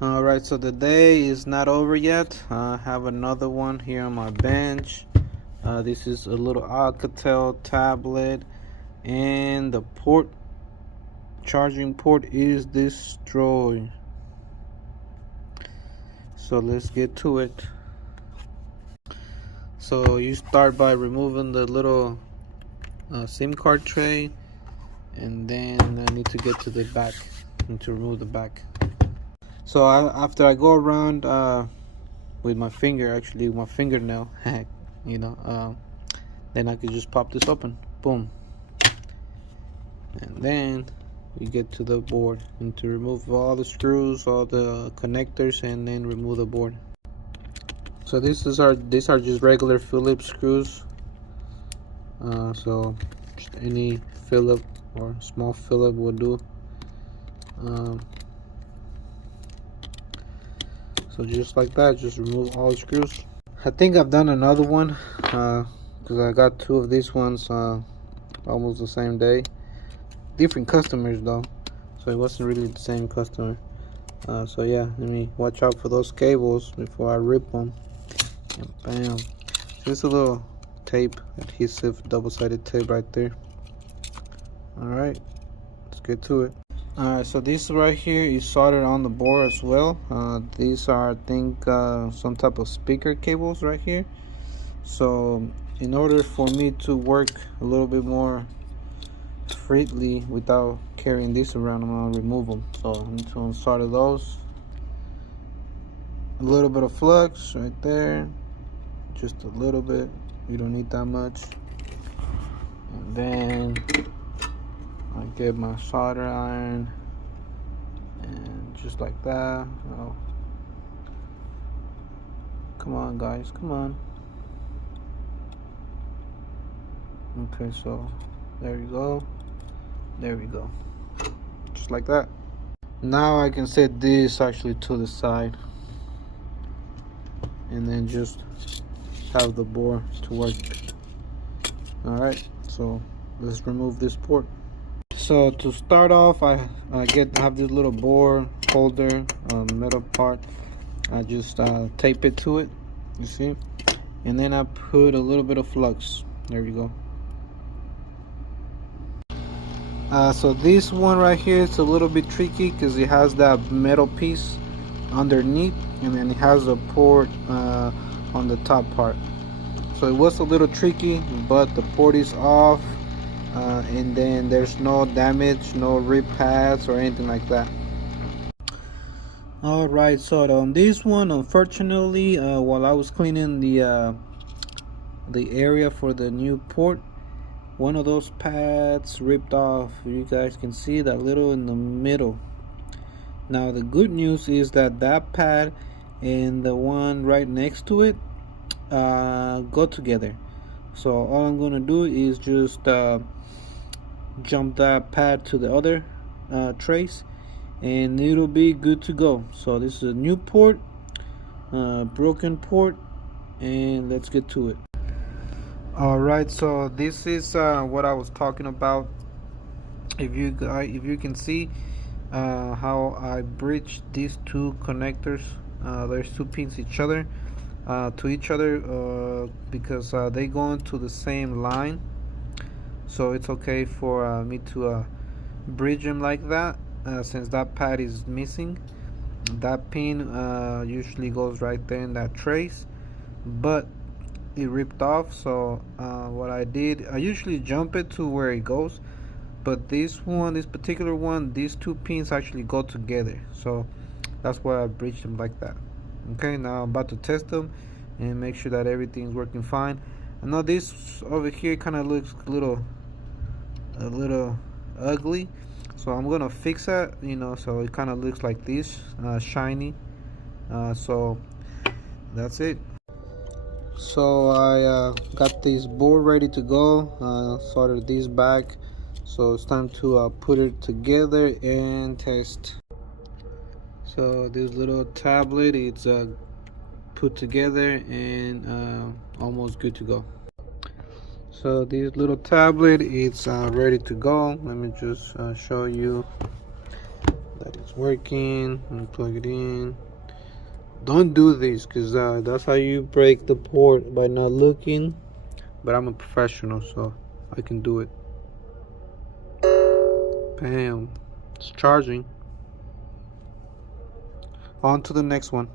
Alright, so the day is not over yet. I have another one here on my bench. This is a little alcatel tablet, and the charging port is destroyed. So let's get to it. So you start by removing the little SIM card tray, and then I need to get to the back and to remove the back. So after I go around with my finger, actually my fingernail, then I could just pop this open, boom, and then you get to the board and to remove all the screws, all the connectors, and then remove the board. So these are just regular Phillips screws. So just any Phillip or small Phillip will do. So just like that, just remove all the screws. I think I've done another one because I got two of these ones almost the same day. Different customers though, so it wasn't really the same customer. So yeah, let me watch out for those cables before I rip them. And bam, just a little tape, adhesive, double-sided tape right there. All right, let's get to it. Alright, so this right here is soldered on the board as well. These are, I think, some type of speaker cables right here. So in order for me to work a little bit more freely without carrying this around, I'm gonna remove them. So I need to unsolder those. A little bit of flux right there, just a little bit. You don't need that much. And then I get my solder iron, and just like that. Oh, come on guys, come on. Okay, so there you go, there we go, just like that. Now I can set this actually to the side, and then just have the board to work. All right, so let's remove this port. So to start off, I have this little board holder, metal part. I just tape it to it, you see, and then I put a little bit of flux. There we go. So this one right here is a little bit tricky because it has that metal piece underneath, and then it has a port on the top part. So it was a little tricky, but the port is off. And then there's no damage, no rip pads or anything like that. Alright, so on this one, unfortunately, while I was cleaning the area for the new port, one of those pads ripped off. You guys can see that little in the middle. Now the good news is that that pad and the one right next to it go together. So all I'm gonna do is just jump that pad to the other trace, and it'll be good to go. So this is a new port, broken port, and let's get to it. All right, so this is what I was talking about. If you can see how I bridged these two connectors, there's two pins to each other because they go into the same line. So it's okay for me to bridge them like that, since that pad is missing. That pin usually goes right there in that trace, but it ripped off. So what I did, I usually jump it to where it goes, but this particular one, these two pins actually go together, so that's why I bridged them like that. Okay, now I'm about to test them and make sure that everything's working fine. I know this over here kind of looks a little ugly, so I'm gonna fix that, so it kind of looks like this, shiny. So that's it. So I got this board ready to go, soldered these back, so it's time to put it together and test. So this little tablet, it's put together and almost good to go. So this little tablet, it's ready to go. Let me just show you that it's working. And plug it in. Don't do this, because that's how you break the port, by not looking. But I'm a professional, so I can do it. Bam. It's charging. On to the next one.